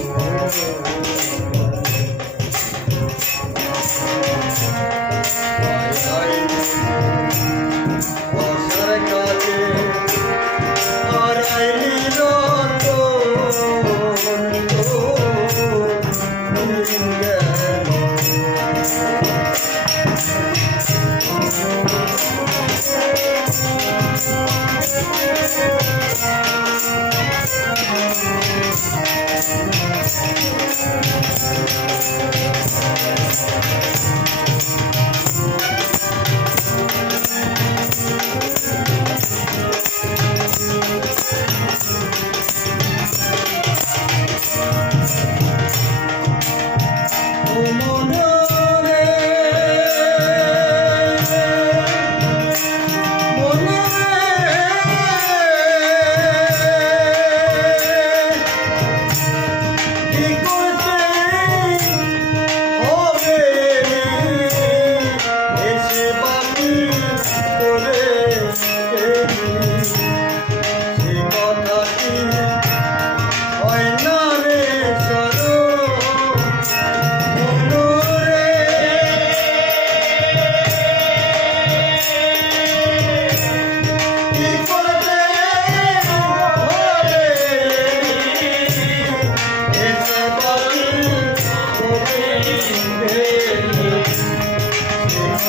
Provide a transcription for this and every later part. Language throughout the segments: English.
Yeah. Oh no.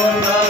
Oh, love.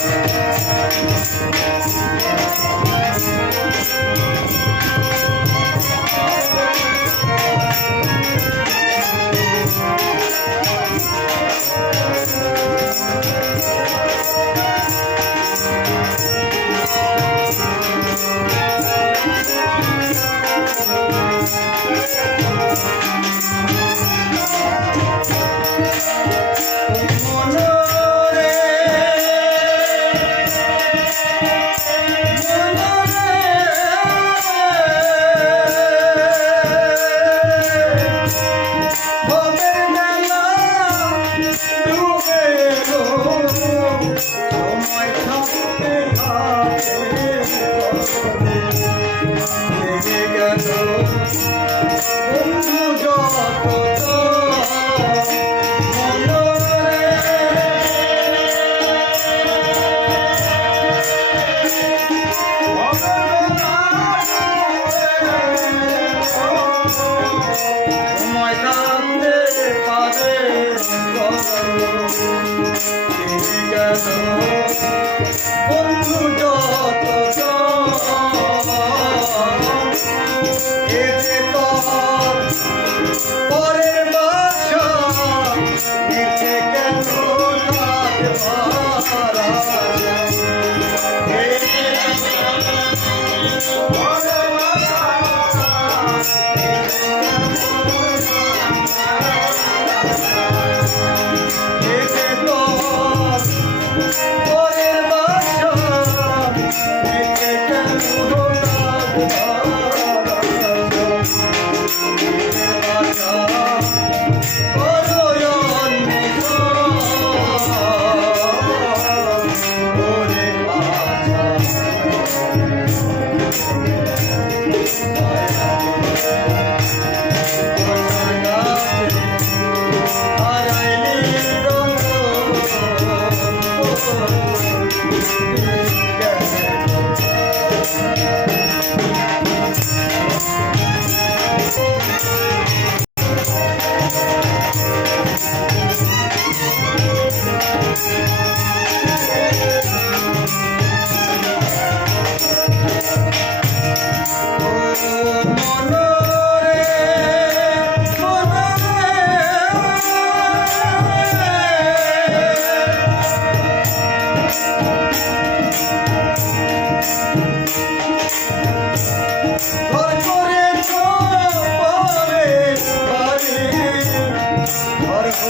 Thank you.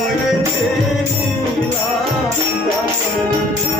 Oh,